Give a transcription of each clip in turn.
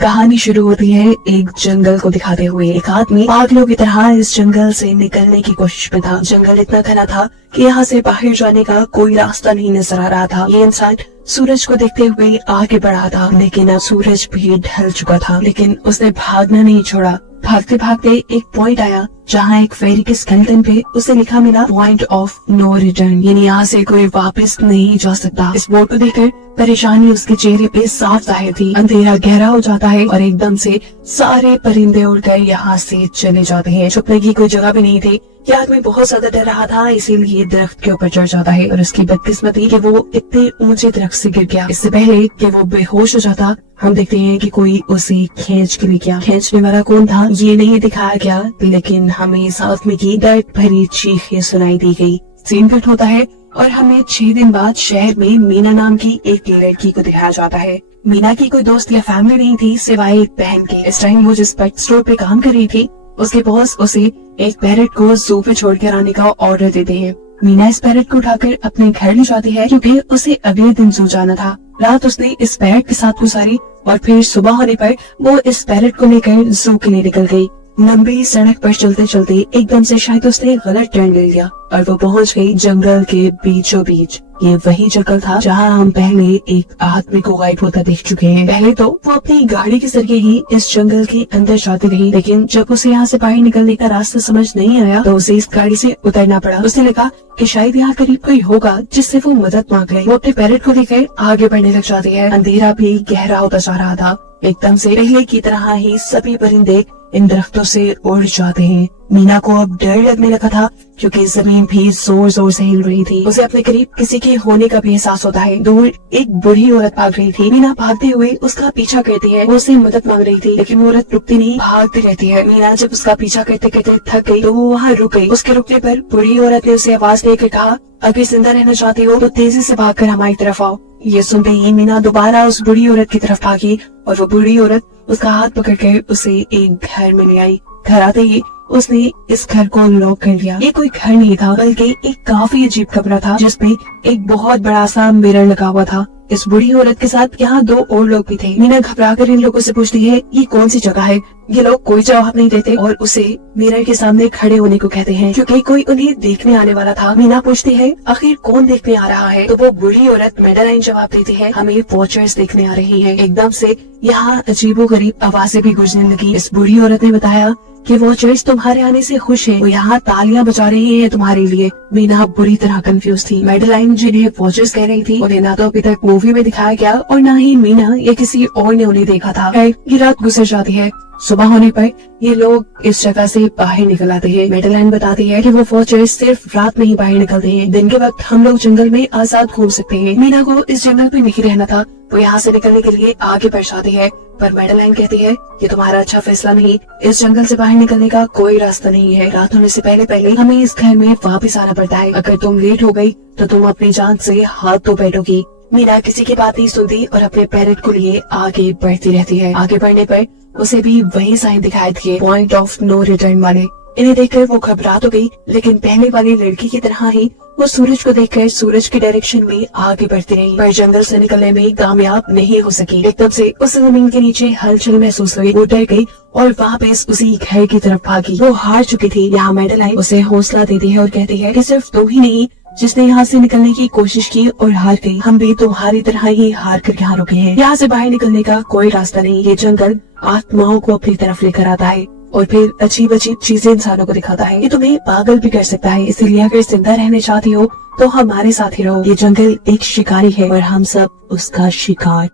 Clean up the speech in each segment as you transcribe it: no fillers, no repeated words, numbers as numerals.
कहानी शुरू होती है एक जंगल को दिखाते हुए। एक आदमी पागलों की तरह इस जंगल से निकलने की कोशिश में था। जंगल इतना घना था कि यहाँ से बाहर जाने का कोई रास्ता नहीं नजर आ रहा था। ये इंसान सूरज को देखते हुए आगे बढ़ा था, लेकिन अब सूरज भी ढल चुका था। लेकिन उसने भागना नहीं छोड़ा। भागते भागते एक पॉइंट आया जहाँ एक फेरी के स्केलेटन पे उसे लिखा मिला पॉइंट ऑफ नो रिटर्न, यानी यहाँ से कोई वापस नहीं जा सकता। इस बोर्ड को देखकर परेशानी उसके चेहरे पे साफ जाहिर थी। अंधेरा गहरा हो जाता है और एकदम से सारे परिंदे उड़कर यहाँ से चले जाते हैं। छुपने की कोई जगह भी नहीं थी। यह आदमी बहुत ज्यादा डर रहा था, इसीलिए दरख्त के ऊपर चढ़ जाता है और उसकी बदकिस्मती कि वो इतने ऊंचे दरख्त से गिर गया। इससे पहले कि वो बेहोश हो जाता, हम देखते हैं कि कोई उसे खींच के ले गया। खींचने वाला कौन था ये नहीं दिखाया गया, लेकिन हमें इस आदमी की दर्द भरी चीखें सुनाई दी गई। सीन कट होता है और हमें 6 दिन बाद शहर में मीना नाम की एक लड़की को दिखाया जाता है। मीना की कोई दोस्त या फैमिली नहीं थी सिवाय एक बहन के। इस टाइम वो जिस पेट स्टोर पे काम कर रही थी, उसके बॉस उसे एक पैरेट को जू पे छोड़ कर आने का ऑर्डर देते हैं। मीना इस पैरेट को उठाकर अपने घर ले जाती है क्योंकि उसे अगले दिन जू जाना था। रात उसने इस पैरेट के साथ गुजारी और फिर सुबह होने पर वो इस पैरेट को लेकर जू के लिए निकल गई। लंबी सड़क पर चलते चलते एकदम से शायद उसने गलत टर्न ले लिया और वो पहुंच गई जंगल के बीचों बीच। ये वही जंगल था जहां हम पहले एक आदमी को गायब होता देख चुके हैं। पहले तो वो अपनी गाड़ी के जरिए ही इस जंगल के अंदर जाती रही, लेकिन जब उसे यहाँ से बाहर निकलने का रास्ता समझ नहीं आया तो उसे इस गाड़ी से उतरना पड़ा। उसे लगा कि शायद यहाँ करीब कोई होगा जिससे वो मदद मांग ले। वो अपने पैरेट को लेकर आगे बढ़ने लग जाती है। अंधेरा भी गहरा होता जा रहा था। एकदम से पहले की तरह ही सभी परिंदे इन दरख्तों से उड़ जाते हैं। मीना को अब डर लगने लगा था क्योंकि जमीन भी जोर जोर से हिल रही थी। उसे अपने करीब किसी के होने का भी एहसास होता है। दूर एक बूढ़ी औरत भाग रही थी। मीना भागते हुए उसका पीछा करती है। वो उसे मदद मांग रही थी, लेकिन वो औरत रुकती नहीं, भागती रहती है। मीना जब उसका पीछा करते करते थक गई तो वो वहाँ रुक गई। उसके रुकने पर बूढ़ी औरत ने उसे आवाज देकर कहा, अगर जिंदा रहना चाहते हो तो तेजी से भागकर हमारी तरफ आओ। ये सुनते ही मीना दोबारा उस बूढ़ी औरत की तरफ भागी और वो बूढ़ी औरत उसका हाथ पकड़कर उसे एक घर में ले आई। घर आते ही उसने इस घर को लॉक कर लिया। ये कोई घर नहीं था बल्कि एक काफी अजीब कमरा था जिसमें एक बहुत बड़ा सा मिरर लगा हुआ था। इस बूढ़ी औरत के साथ यहाँ 2 और लोग भी थे। मीना घबराकर इन लोगों से पूछती है ये कौन सी जगह है। ये लोग कोई जवाब नहीं देते और उसे मिरर के सामने खड़े होने को कहते हैं क्योंकि कोई उन्हें देखने आने वाला था। मीना पूछती है आखिर कौन देखने आ रहा है, तो वो बूढ़ी औरत मेडलाइन जवाब देती है हमें वॉचर्स देखने आ रही है। एकदम से यहाँ अजीबोगरीब आवाजें भी गूंजने लगी। इस बूढ़ी औरत ने बताया कि वॉचर्स तुम्हारे आने से खुश है, वो यहाँ तालियां बजा रही है तुम्हारे लिए। मीना बुरी तरह कंफ्यूज थी। मेडलाइन जिन्हें वॉचर्स कह रही थी उन्हें ना तो अभी तक मूवी में दिखाया गया और ना ही मीना या किसी और ने उन्हें देखा था। ये रात गुजर जाती है। सुबह होने पर ये लोग इस जगह से बाहर निकल आते हैं। मेडलाइन बताती है कि वो वॉचर्स सिर्फ रात में ही बाहर निकलते हैं, दिन के वक्त हम लोग जंगल में आजाद घूम सकते हैं। मीना को इस जंगल में नहीं रहना था, वो यहाँ से निकलने के लिए आगे बढ़ जाती है, पर मेडलाइन कहती है ये तुम्हारा अच्छा फैसला नहीं, इस जंगल से बाहर निकलने का कोई रास्ता नहीं है। रात होने से पहले पहले हमें इस घर में वापस आना पड़ता है। अगर तुम लेट हो गई तो तुम अपनी जान से हाथ धो बैठोगी। मीना किसी की बात नहीं सुनती और अपने पैरेट को लिए आगे बढ़ती रहती है। आगे बढ़ने पर उसे भी वही साइन दिखाई दिए, पॉइंट ऑफ नो रिटर्न वाले। इन्हें देखकर वो घबरा तो गई, लेकिन पहले वाली लड़की की तरह ही वो सूरज को देखकर सूरज की डायरेक्शन में आगे बढ़ती रही, पर जंगल से निकलने में कामयाब नहीं हो सकी। एकदम से उस जमीन के नीचे हलचल महसूस हुई। वो डर गई और वापस उसी घर की तरफ भागी। वो हार चुकी थी। यहाँ मेडलाइन उसे हौसला देती है और कहती है कि सिर्फ तुम ही नहीं जिसने यहाँ से निकलने की कोशिश की और हार गई, हम भी तुम्हारी तरह ही हार कर यहाँ रुके हैं। यहाँ से बाहर निकलने का कोई रास्ता नहीं। ये जंगल आत्माओं को अपनी तरफ लेकर आता है और फिर अजीब अजीब चीजें इंसानों को दिखाता है। ये तुम्हें पागल भी कर सकता है, इसलिए अगर जिंदा रहने चाहती हो तो हमारे साथ ही रहो। ये जंगल एक शिकारी है और हम सब उसका शिकार।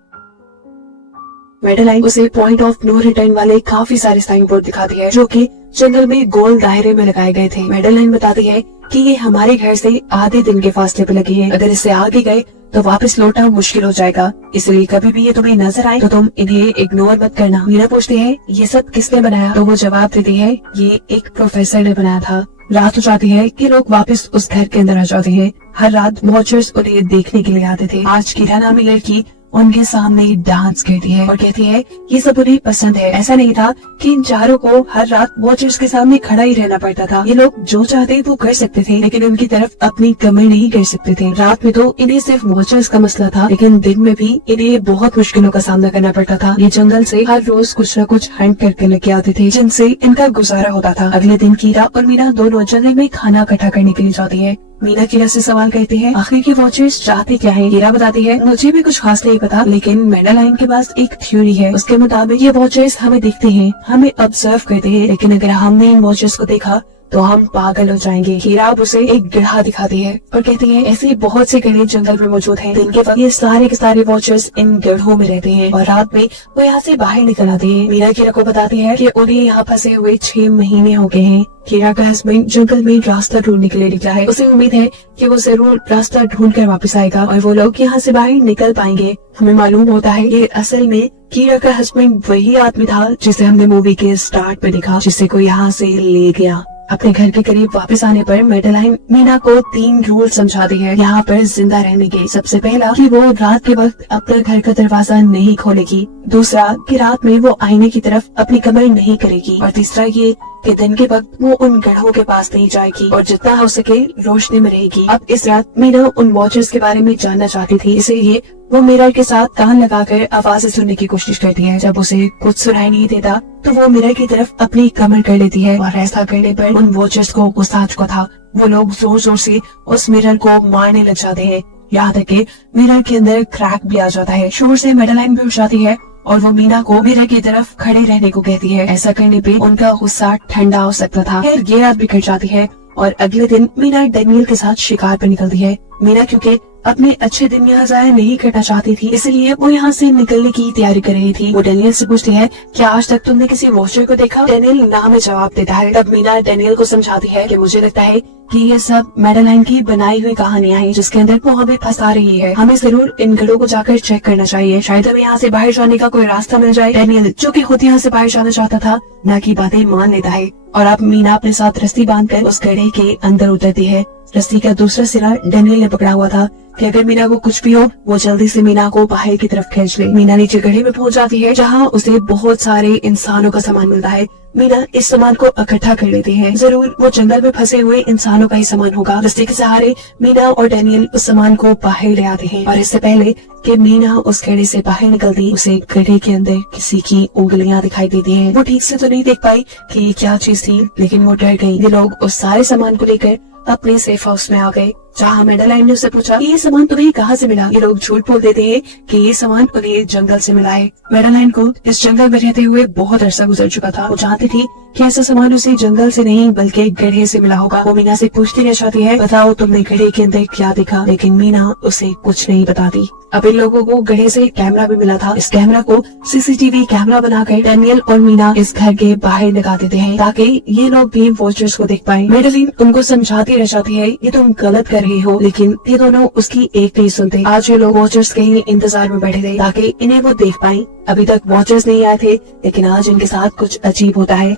मेडलाइन उसे पॉइंट ऑफ नो रिटर्न वाले काफी सारे साइन बोर्ड दिखाती है जो कि जंगल में गोल दायरे में लगाए गए थे। मेडलाइन बताती है कि ये हमारे घर से आधे दिन के फासले पे लगे हैं। अगर इससे आगे गए तो वापस लौटना मुश्किल हो जाएगा, इसलिए कभी भी ये तुम्हें नजर आए तो तुम इन्हें इग्नोर मत करना। मीना पूछती है ये सब किसने बनाया, तो वो जवाब देती है ये एक प्रोफेसर ने बनाया था। रात हो जाती है कि लोग वापस उस घर के अंदर आ जाते हैं। हर रात वॉचर्स उन्हें देखने के लिए आते थे। आज कीरा नामी लड़की उनके सामने डांस करती है और कहती है ये सब उन्हें पसंद है। ऐसा नहीं था कि इन चारों को हर रात वॉचर्स के सामने खड़ा ही रहना पड़ता था। ये लोग जो चाहते वो कर सकते थे, लेकिन उनकी तरफ अपनी कमर नहीं कर सकते थे। रात में तो इन्हें सिर्फ वॉचर्स का मसला था, लेकिन दिन में भी इन्हें बहुत मुश्किलों का सामना करना पड़ता था। ये जंगल से हर रोज कुछ न कुछ हंट करके लेके आते थे, जिनसे इनका गुजारा होता था। अगले दिन कीरा और मीना दोनों जंगल में खाना इकट्ठा करने के लिए जाती है। मीना कीरा से सवाल करती है आखिर के वॉचर्स चाहते क्या है। कीरा बताती है मुझे भी कुछ खास नहीं पता, लेकिन मेडालाइन के पास एक थ्योरी है। उसके मुताबिक ये वॉचर्स हमें देखते हैं, हमें ऑब्जर्व करते हैं, लेकिन अगर हमने इन वॉचर्स को देखा तो हम पागल हो जाएंगे। कीरा अब उसे एक गड्ढा दिखाती है और कहती है ऐसे बहुत से गड्ढे जंगल में मौजूद हैं। दिन के वक्त ये सारे के सारे वॉचर्स इन गड्ढों में रहते हैं और रात में वो यहाँ से बाहर निकल आते हैं। मीना कीरा को बताती है कि उन्हें यहाँ फंसे हुए 6 महीने हो गए हैं। कीरा का हस्बैंड जंगल में रास्ता ढूंढने के लिए निकला है। उसे उम्मीद है कि वो जरूर रास्ता ढूंढ कर वापस आएगा और वो लोग यहाँ से बाहर निकल पाएंगे। हमें मालूम होता है ये असल में कीरा का हस्बैंड वही आदमी था जिसे हमने मूवी के स्टार्ट में देखा, जिसे कोई यहाँ से ले गया। अपने घर के करीब वापस आने पर मेडालाइन मीना को 3 रूल समझाती है यहाँ पर जिंदा रहने के। सबसे पहला कि वो रात के वक्त अपने घर का दरवाजा नहीं खोलेगी। दूसरा कि रात में वो आईने की तरफ अपनी कमर नहीं करेगी। और तीसरा ये कि दिन के वक्त वो उन गढ़ों के पास नहीं जाएगी और जितना हो सके रोशनी में रहेगी। अब इस रात मीना उन वॉचर्स के बारे में जानना चाहती थी, इसलिए वो मिरर के साथ कान लगाकर आवाजें सुनने की कोशिश करती है। जब उसे कुछ सुनाई नहीं देता तो वो मिरर की तरफ अपनी कमर कर लेती है और ऐसा करने पर उन वॉचर्स को गुस्सा आ चुका था। वो लोग जोर जोर से उस मिरर को मारने लग जाते हैं, यहाँ तक कि मिरर के अंदर क्रैक भी आ जाता है। शोर से मेडालाइन भी उठ जाती है और वो मीना को मिरर की तरफ खड़े रहने को कहती है। ऐसा करने पे उनका गुस्सा ठंडा हो सकता था। फिर ये रात बिखर जाती है और अगले दिन मीना डैनियल के साथ शिकार पर निकलती है। मीना क्योंकि अपने अच्छे दिन यहाँ जाया नहीं करना चाहती थी, इसलिए वो यहाँ से निकलने की तैयारी कर रही थी। वो डैनियल से पूछती है क्या आज तक तुमने किसी वॉचर को देखा। डैनियल ना में जवाब देता है। तब मीना डैनियल को समझाती है कि मुझे लगता है कि ये सब मेडालाइन की बनाई हुई कहानियां हैं, जिसके अंदर वो हमें फंसा रही है। हमें जरूर इन गढ़ों को जाकर चेक करना चाहिए, शायद हमें यहाँ से बाहर जाने का कोई रास्ता मिल जाए। डैनियल जो कि खुद यहाँ से बाहर जाना चाहता था ना की बातें मान लेता है और अब मीना अपने साथ रस्सी बांधकर उस गड्ढे के अंदर उतरती है। रस्सी का दूसरा सिरा डैनियल ने पकड़ा हुआ था कि अगर मीना को कुछ भी हो वो जल्दी से मीना को बाहर की तरफ खींच ले। मीना नीचे गड्ढे में पहुंच जाती है जहाँ उसे बहुत सारे इंसानों का सामान मिलता है। मीना इस सामान को इकट्ठा कर लेती है, जरूर वो जंगल में फंसे हुए इंसानों का ही सामान होगा। रस्ते के सहारे मीना और डैनियल उस सामान को बाहर ले आते हैं और इससे पहले कि मीना उस गड्ढे से बाहर निकलती उसे गड्ढे के अंदर किसी की उंगलियां दिखाई देती हैं। वो ठीक से तो नहीं देख पाई कि ये क्या चीज थी, लेकिन वो डर गई। ये लोग उस सारे सामान को लेकर अपने सेफ हाउस में आ गए, जहाँ मेडालाइन ने उससे पूछा कि ये सामान तुम्हें कहाँ से मिला। ये लोग झूठ बोल देते हैं कि ये सामान उन्हें जंगल से मिला है। मेडालाइन को इस जंगल में रहते हुए बहुत अरसा गुजर चुका था। वो जानती थी कि ऐसा सामान उसे जंगल से नहीं बल्कि गड्ढे से मिला होगा। वो मीना से पूछती रह जाती है बताओ तुमने गड्ढे के अंदर क्या देखा, लेकिन मीना उसे कुछ नहीं बताती। अब इन लोगों को गड्ढे से कैमरा भी मिला था। इस कैमरा को सीसीटीवी कैमरा बनाकर डैनियल और मीना इस घर के बाहर लगा देते हैं ताकि ये लोग भी वॉचर्स को देख पाए। मेडालाइन उनको समझाती रह जाती है ये तुम गलत कर रहे हो, लेकिन ये दोनों उसकी एक नहीं सुनते। आज ये लोग वॉचर्स के ही इंतजार में बैठे थे ताकि इन्हें वो देख पाए। अभी तक वॉचर्स नहीं आए थे, लेकिन आज इनके साथ कुछ अजीब होता है।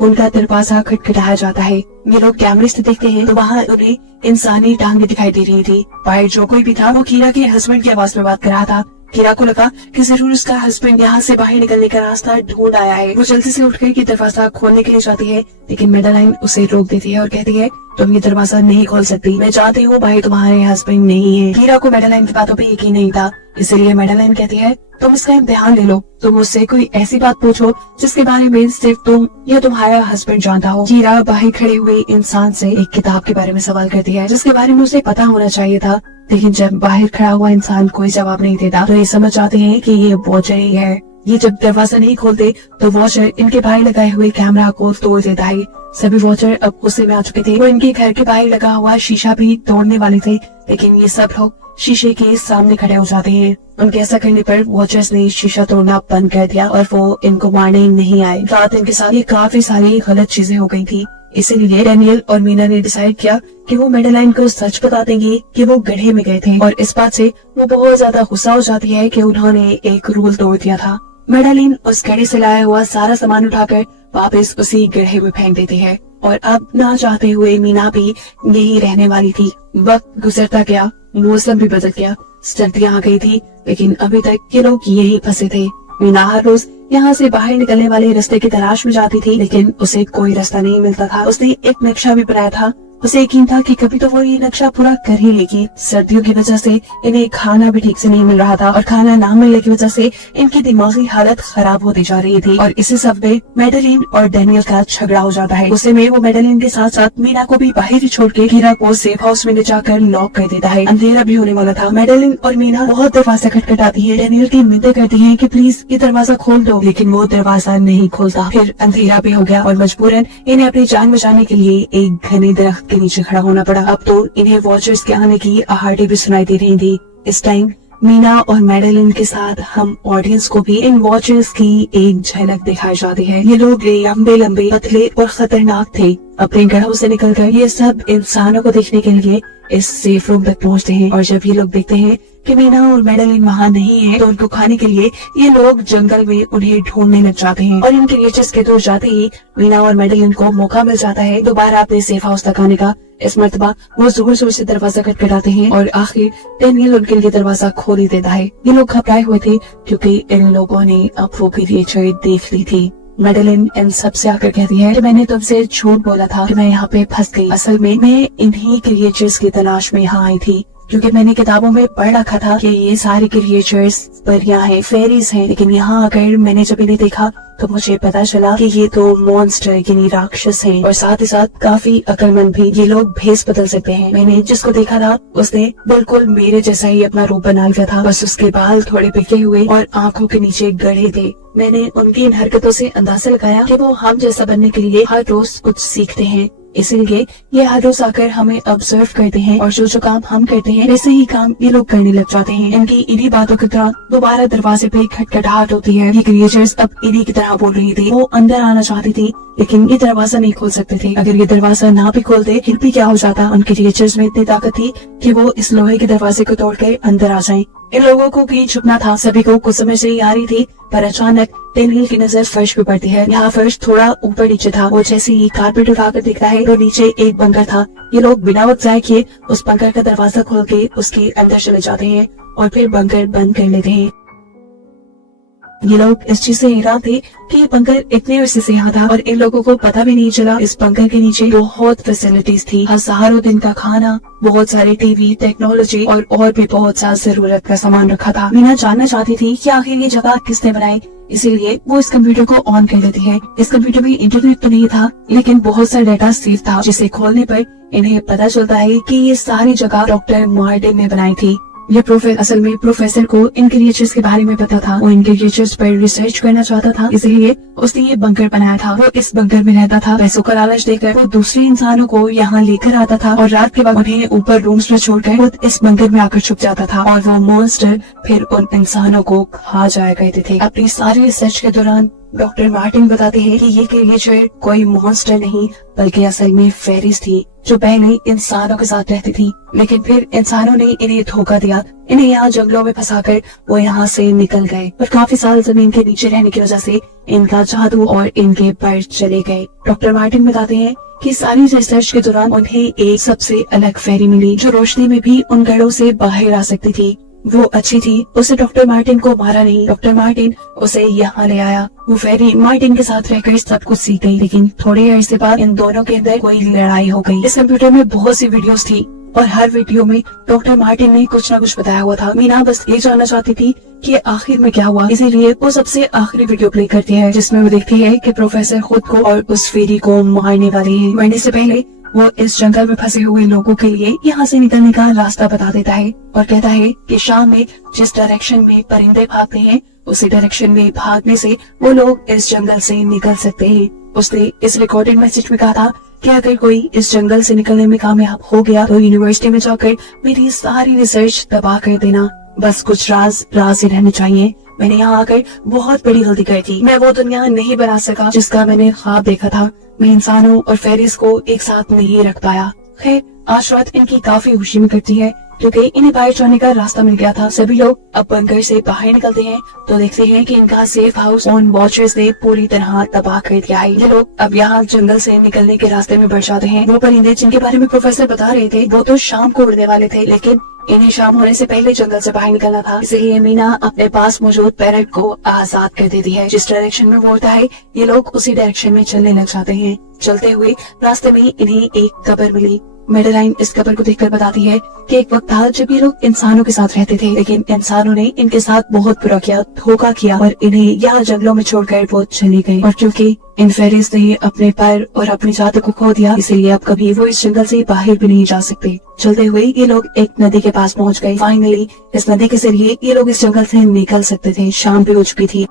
उनका दरवाजा खटखटाया जाता है। ये लोग कैमरे से देखते हैं तो वहाँ उन्हें इंसानी टांगे दिखाई दे रही थी। बाहर जो कोई भी था वो कीरा के हस्बैंड की आवाज में बात कर रहा था। कीरा को लगा कि जरूर उसका हस्बैंड यहाँ से बाहर निकलने का रास्ता ढूंढ आया है। वो जल्दी से उठकर के दरवाजा खोलने के लिए जाती है, लेकिन मेडालाइन उसे रोक देती है और कहती है तुम ये दरवाजा नहीं खोल सकती, मैं चाहती हूँ भाई तुम्हारे हस्बैंड नहीं है। कीरा को मेडालाइन की बातों पे यकीन नहीं था, इसलिए मेडालाइन कहती है तुम इसका इम्तिहान ले लो, तुम मुझसे कोई ऐसी बात पूछो जिसके बारे में सिर्फ तुम या तुम्हारा हस्बैंड जानता हो। कीरा बाहर खड़े हुए इंसान से एक किताब के बारे में सवाल करती है जिसके बारे में उसे पता होना चाहिए था, लेकिन जब बाहर खड़ा हुआ इंसान कोई जवाब नहीं देता तो ये समझ जाते हैं कि ये वॉचर ही है। ये जब दरवाजा नहीं खोलते तो वॉचर इनके बाहर लगाए हुए कैमरा को तोड़ देता है। सभी वॉचर अब गुस्से में आ चुके थे। वो इनके घर के बाहर लगा हुआ शीशा भी तोड़ने वाले थे, लेकिन ये सब लोग शीशे के सामने खड़े हो जाते हैं। उनके ऐसा करने पर वॉचर्स ने शीशा तोड़ना बंद कर दिया और वो इनको मारने नहीं आए। रात इनके साथ ये काफी सारी गलत चीजें हो गई थी, इसीलिए डैनियल और मीना ने डिसाइड किया कि वो मेडालाइन को सच बता देंगे कि वो गड्ढे में गए थे। और इस बात से वो बहुत ज्यादा गुस्सा हो जाती है कि उन्होंने एक रूल तोड़ दिया था। मेडालाइन उस गड्ढे से लाया हुआ सारा सामान उठाकर वापस उसी गड्ढे में फेंक देती है और अब ना चाहते हुए मीना भी यही रहने वाली थी। वक्त गुजरता गया, मौसम भी बदल गया। सर्दियां आ गई थी, लेकिन अभी तक ये लोग यही फंसे थे। मीना हर रोज यहाँ से बाहर निकलने वाले रास्ते की तलाश में जाती थी, लेकिन उसे कोई रास्ता नहीं मिलता था। उसने एक नक्शा भी बनाया था, उसे यकीन था कि कभी तो वो ये नक्शा पूरा कर ही लेगी। सर्दियों की वजह से इन्हें खाना भी ठीक से नहीं मिल रहा था और खाना ना मिलने की वजह से इनकी दिमागी हालत खराब होती जा रही थी। और इसी सब में मेडेलिन और डैनियल का झगड़ा हो जाता है। उसे में वो मेडेलिन के साथ साथ मीना को भी बाहर ही छोड़ के कीरा को सेफ हाउस में ले जाकर लॉक कर देता है। अंधेरा भी होने वाला था। मेडेलिन और मीना बहुत दरवाजा खटखटाती है, डैनियल की मिन्नतें करती है कि प्लीज ये दरवाजा खोल दो, लेकिन वो दरवाजा नहीं खोलता। फिर अंधेरा भी हो गया और मजबूरन इन्हें अपनी जान बचाने के लिए एक घने दरख्त के नीचे खड़ा होना पड़ा। अब तो इन्हें वॉचर्स के आने की आहट भी सुनाई दे रही थी। इस टाइम मीना और मेडेलिन के साथ हम ऑडियंस को भी इन वॉचर्स की एक झलक दिखाई जाती है। ये लोग लंबे लंबे, पतले और खतरनाक थे। अपने घरों से निकलकर ये सब इंसानों को देखने के लिए इस सेफ रूम तक पहुंचते हैं। और जब ये लोग देखते हैं कि मीना और मेडेलिन वहाँ नहीं है, तो उनको खाने के लिए ये लोग जंगल में उन्हें ढूंढने लग जाते हैं। और इन क्रिएचर्स के दूर जाते ही मीना और मेडेलिन को मौका मिल जाता है दोबारा अपने सेफ हाउस तक आने का। इस मर्तबा वो जोर जोर से दरवाजा खटखटाते हैं और आखिर डैनियल उनके लिए दरवाजा खोल ही देता है। ये लोग घबराए हुए थे क्योंकि इन लोगों ने अब वो क्रिएचर देख ली थी। मेडेलिन इन सब से आकर कहती है कि मैंने तुमसे झूठ बोला था कि मैं यहाँ पे फंस गई। असल में मैं इन्हीं क्रिएचर्स की तलाश में यहाँ आई थी, क्योंकि मैंने किताबों में पढ़ रखा था कि ये सारे क्रिएचर्स परियां हैं, फेरीज हैं। लेकिन यहाँ आकर मैंने जब इन्हें देखा तो मुझे पता चला कि ये तो मॉन्स्टर यानी राक्षस हैं और साथ ही साथ काफी अक्लमंद भी। ये लोग भेस बदल सकते हैं। मैंने जिसको देखा था उसने बिल्कुल मेरे जैसा ही अपना रूप बना लिया था, बस उसके बाल थोड़े बिखरे हुए और आंखों के नीचे गड़े थे। मैंने उनकी इन हरकतों से अंदाजा लगाया कि वो हम जैसा बनने के लिए हर रोज कुछ सीखते हैं, इसीलिए ये हर रोज आकर हमें ऑब्जर्व करते हैं और जो जो काम हम करते हैं वैसे ही काम ये लोग करने लग जाते हैं। इनकी इन्हीं बातों की तरह दोबारा दरवाजे पे खटखटाहट होती है। ये क्रिएचर्स अब इन्हीं की तरह बोल रही थी। वो अंदर आना चाहती थी लेकिन ये दरवाजा नहीं खोल सकते थे। अगर ये दरवाजा ना भी खोलते फिर भी क्या हो जाता, उनके क्रिएचर्स में इतनी ताकत थी कि वो इस लोहे के दरवाजे को तोड़कर अंदर आ जाएं। इन लोगों को भी छुपना था। सभी को कुछ समझ नहीं आ रही थी, पर अचानक डैनियल की नजर फर्श पे पड़ती है। यहाँ फर्श थोड़ा ऊपर नीचे था। वो जैसे ही कारपेट उठाकर देखता है तो नीचे एक बंकर था। ये लोग बिना वक्त जाए किए उस बंकर का दरवाजा खोल के उसके अंदर चले जाते हैं और फिर बंकर बंद कर लेते हैं। ये लोग इस चीज से हैरान थे कि ये बंकर इतने अरसे से यहाँ था और इन लोगों को पता भी नहीं चला। इस बंकर के नीचे बहुत फैसिलिटीज थी, हजारों दिन का खाना, बहुत सारे टीवी, टेक्नोलॉजी और भी बहुत सा जरूरत का सामान रखा था। मीना जानना चाहती थी कि आखिर ये जगह किसने बनाई, इसीलिए वो इस कंप्यूटर को ऑन कर लेती है। इस कंप्यूटर में इंटरनेट तो नहीं था लेकिन बहुत सारा डाटा सेव था, जिसे खोलने पर इन्हें पता चलता है कि ये सारी जगह डॉक्टर मार्टिन ने बनाई थी। ये असल में प्रोफेसर को इन क्रिएचर्स के बारे में पता था। वो इन क्रिएचर्स पर रिसर्च करना चाहता था, इसलिए उसने ये बंकर बनाया था। वो इस बंकर में रहता था। पैसों का लालच देकर वो दूसरे इंसानों को यहाँ लेकर आता था और रात के वक्त उन्हें ऊपर रूम्स में छोड़कर खुद इस बंकर में आकर छुप जाता था और वो मॉन्स्टर फिर उन इंसानों को खा जाया करते थे। अपनी सारी रिसर्च के दौरान डॉक्टर मार्टिन बताते हैं कि ये क्रिएचर कोई मॉन्स्टर नहीं बल्कि असल में फेरीज थी जो पहले इंसानों के साथ रहती थी, लेकिन फिर इंसानों ने इन्हें धोखा दिया। इन्हें यहाँ जंगलों में फंसाकर वो यहाँ से निकल गए और काफी साल जमीन के नीचे रहने की वजह से इनका जादू और इनके पर चले गए। डॉक्टर मार्टिन बताते हैं कि सारी रिसर्च के दौरान उन्हें एक सबसे अलग फेरी मिली जो रोशनी में भी उन घरों से बाहर आ सकती थी। वो अच्छी थी, उसे डॉक्टर मार्टिन को मारा नहीं, डॉक्टर मार्टिन उसे यहाँ ले आया। वो फेरी मार्टिन के साथ रहकर सब कुछ सीख गई, लेकिन थोड़े अरसे बाद इन दोनों के अंदर कोई लड़ाई हो गई। इस कंप्यूटर में बहुत सी वीडियोस थी और हर वीडियो में डॉक्टर मार्टिन ने कुछ न कुछ बताया हुआ था। मीना बस ये जानना चाहती थी कि आखिर में क्या हुआ, इसीलिए वो सबसे आखिरी वीडियो प्ले करती है जिसमें वो देखती है कि प्रोफेसर खुद को और उस फेरी को मारने वाली है। मरने से पहले वो इस जंगल में फंसे हुए लोगों के लिए यहाँ से निकलने का रास्ता बता देता है और कहता है कि शाम में जिस डायरेक्शन में परिंदे भागते हैं उसी डायरेक्शन में भागने से वो लोग इस जंगल से निकल सकते हैं। उसने इस रिकॉर्डेड मैसेज में कहा था कि अगर कोई इस जंगल से निकलने में कामयाब हो गया तो यूनिवर्सिटी में जाकर मेरी सारी रिसर्च तबाह कर देना। बस कुछ राज ही रहने चाहिए। मैंने यहाँ आकर बहुत बड़ी गलती कर दी। मैं वो दुनिया नहीं बना सका जिसका मैंने ख्वाब देखा था। मैं इंसानों और फेरीज को एक साथ नहीं रख पाया। खैर आज रात इनकी काफी खुशी में कटती है क्योंकि इन्हें बाहर जाने का रास्ता मिल गया था। सभी लोग अब बंकर से बाहर निकलते हैं तो देखते हैं कि इनका सेफ हाउस उन वॉचर्स ने पूरी तरह तबाह कर दिया है। ये लोग अब यहाँ जंगल से निकलने के रास्ते में बढ़ जाते हैं। वो परिंदे जिनके बारे में प्रोफेसर बता रहे थे वो तो शाम को उड़ने वाले थे, लेकिन इन्हें शाम होने से पहले जंगल से बाहर निकलना था, इसलिए मीना अपने पास मौजूद पैरट को आजाद कर देती है। जिस डायरेक्शन में वो होता है ये लोग उसी डायरेक्शन में चलने लग जाते हैं। चलते हुए रास्ते में इन्हें एक कब्र मिली। मेडेलाइन इस कब्र को देखकर बताती है कि एक वक्त था जब ये लोग इंसानों के साथ रहते थे, लेकिन इंसानों ने इनके साथ बहुत बुरा किया, धोखा किया और इन्हें यहाँ जंगलों में छोड़कर वो चली गई। और क्योंकि इन फेरीज ने अपने पैर और अपनी जात को खो दिया, इसलिए अब कभी वो इस जंगल से बाहर भी नहीं जा सकते। चलते हुए ये लोग एक नदी के पास पहुँच गए। फाइनली इस नदी के जरिए ये लोग इस जंगल से निकल सकते थे। शाम भी हो चुकी थी।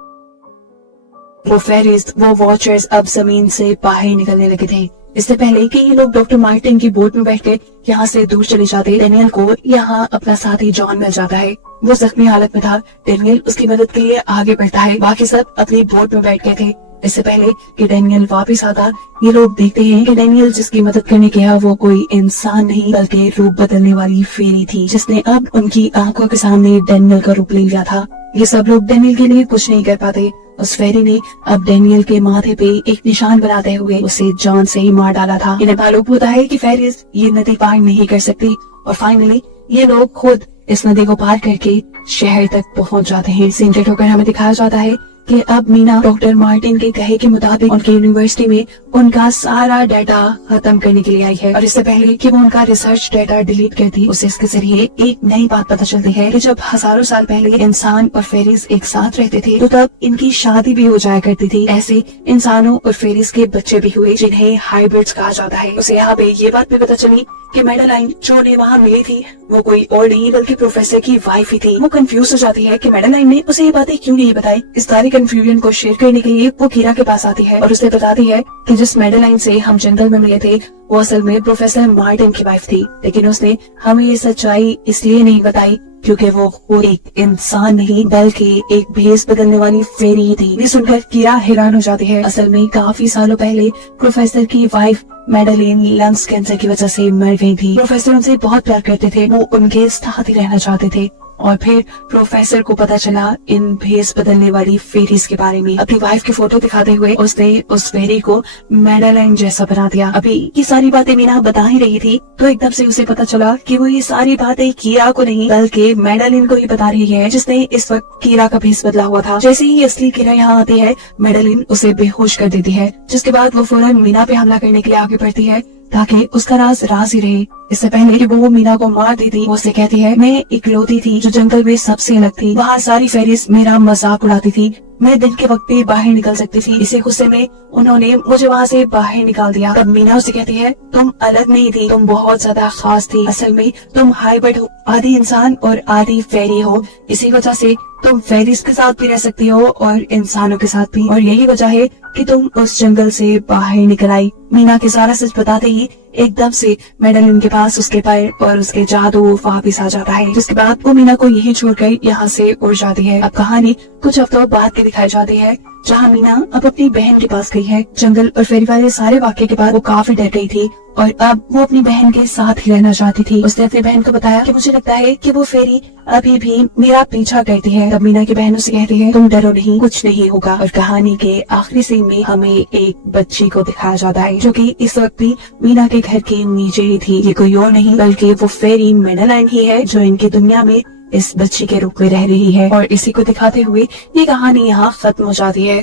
वो फेरीज, वो वॉचर्स अब जमीन से बाहर निकलने लगे थे। इससे पहले कि ये लोग डॉक्टर मार्टिन की बोट में बैठ के यहाँ से दूर चले जाते, डेनियल को यहाँ अपना साथी जॉन मिल जाता है। वो जख्मी हालत में था। डेनियल उसकी मदद के लिए आगे बढ़ता है। बाकी सब अपनी बोट में बैठ गए थे। इससे पहले कि डेनियल वापस आता, ये लोग देखते हैं कि डेनियल जिसकी मदद करने गया वो कोई इंसान नहीं बल्कि रूप बदलने वाली फेरी थी, जिसने अब उनकी आंखों के सामने डेनियल का रूप ले लिया था। ये सब लोग डेनियल के लिए कुछ नहीं कर पाते। उस फेरी ने अब डेनियल के माथे पे एक निशान बनाते हुए उसे जान से ही मार डाला था। इन्हें मालूम होता है कि फेरीज ये नदी पार नहीं कर सकती और फाइनली ये लोग खुद इस नदी को पार करके शहर तक पहुंच जाते हैं। सीन कट होकर हमें दिखाया जाता है कि अब मीना डॉक्टर मार्टिन के कहे के मुताबिक उनकी यूनिवर्सिटी में उनका सारा डाटा खत्म करने के लिए आई है। और इससे पहले कि वो उनका रिसर्च डाटा डिलीट करती, उसे इसके जरिए एक नई बात पता चलती है कि जब हजारों साल पहले इंसान और फेरीज एक साथ रहते थे तो तब इनकी शादी भी हो जाया करती थी। ऐसे इंसानों और फेरीज के बच्चे भी हुए जिन्हें हाइब्रिड्स कहा जाता है। उसे यहाँ पे ये बात भी पता चली कि मेडेलाइन जो उन्हें वहाँ मिली थी वो कोई और नहीं बल्कि प्रोफेसर की वाइफ ही थी। वो कंफ्यूज हो जाती है कि मेडेलाइन ने उसे ये बातें क्यों नहीं बताई। इस सारी कंफ्यूजन को शेयर करने के लिए वो कीरा के पास आती है और उसे बताती है कि जिस मेडेलाइन से हम जंगल में मिले थे वो असल में प्रोफेसर मार्टिन की वाइफ थी, लेकिन उसने हमें ये सच्चाई इसलिए नहीं बताई क्योंकि वो कोई एक इंसान नहीं बल्कि एक भेस बदलने वाली फेरी ही थी। ये सुनकर कीरा हैरान हो जाती है। असल में काफी सालों पहले प्रोफेसर की वाइफ मेडेलिन लंग्स कैंसर की वजह से मर गई थी। प्रोफेसर उनसे बहुत प्यार करते थे, वो उनके साथ ही रहना चाहते थे। और फिर प्रोफेसर को पता चला इन भेस बदलने वाली फेरीज के बारे में। अपनी वाइफ की फोटो दिखाते हुए उसने उस फेरी को मेडेलाइन जैसा बना दिया। अभी ये सारी बातें मीना बता ही रही थी तो एकदम से उसे पता चला कि वो ये सारी बातें कीरा को नहीं बल्कि मेडेलिन को ही बता रही है, जिसने इस वक्त कीरा का भेस बदला हुआ था। जैसे ही असली कीरा यहाँ आती है मेडेलिन उसे बेहोश कर देती है, जिसके बाद वो फौरन मीना पे हमला करने के लिए आगे बढ़ती है ताकि उसका राज राज ही रहे। इससे पहले कि वो मीना को मार देती, वो उसे कहती है मैं इकलौती थी जो जंगल में सबसे अलग थी। वहाँ सारी फेरीज मेरा मजाक उड़ाती थी, मैं दिन के वक्त भी बाहर निकल सकती थी। इसी गुस्से में उन्होंने मुझे वहाँ से बाहर निकाल दिया। तब मीना उसे कहती है तुम अलग नहीं थी, तुम बहुत ज्यादा खास थी। असल में तुम हाइब्रिड हो, आधी इंसान और आधी फेरी हो। इसी वजह से तुम फेरीज के साथ भी रह सकती हो और इंसानों के साथ भी, और यही वजह है कि तुम उस जंगल से बाहर निकल आई। मीना के सारा सच बताते ही एकदम से मेडेलिन के पास उसके पैर और उसके जादू वापिस आ जाता है, जिसके बाद वो मीना को यही छोड़कर यहाँ से उड़ जाती है। अब कहानी कुछ हफ्तों बाद की दिखाई जाती है जहाँ मीना अब अपनी बहन के पास गई है। जंगल और फेरी वाले सारे वाक्य के बाद वो काफी डर गई थी और अब वो अपनी बहन के साथ ही रहना चाहती थी। उसने अपनी बहन को बताया कि मुझे लगता है कि वो फेरी अभी भी मेरा पीछा करती है। तब मीना की बहन उसे कहती है तुम डरो नहीं, कुछ नहीं होगा। और कहानी के आखिरी सीन में हमें एक बच्ची को दिखाया जाता है जो कि इस वक्त भी मीना के घर के नीचे ही थी। ये कोई और नहीं बल्कि वो फेरी मेडेलाइन ही है जो इनकी दुनिया में इस बच्ची के रूप में रह रही है। और इसी को दिखाते हुए ये कहानी यहाँ खत्म हो जाती है।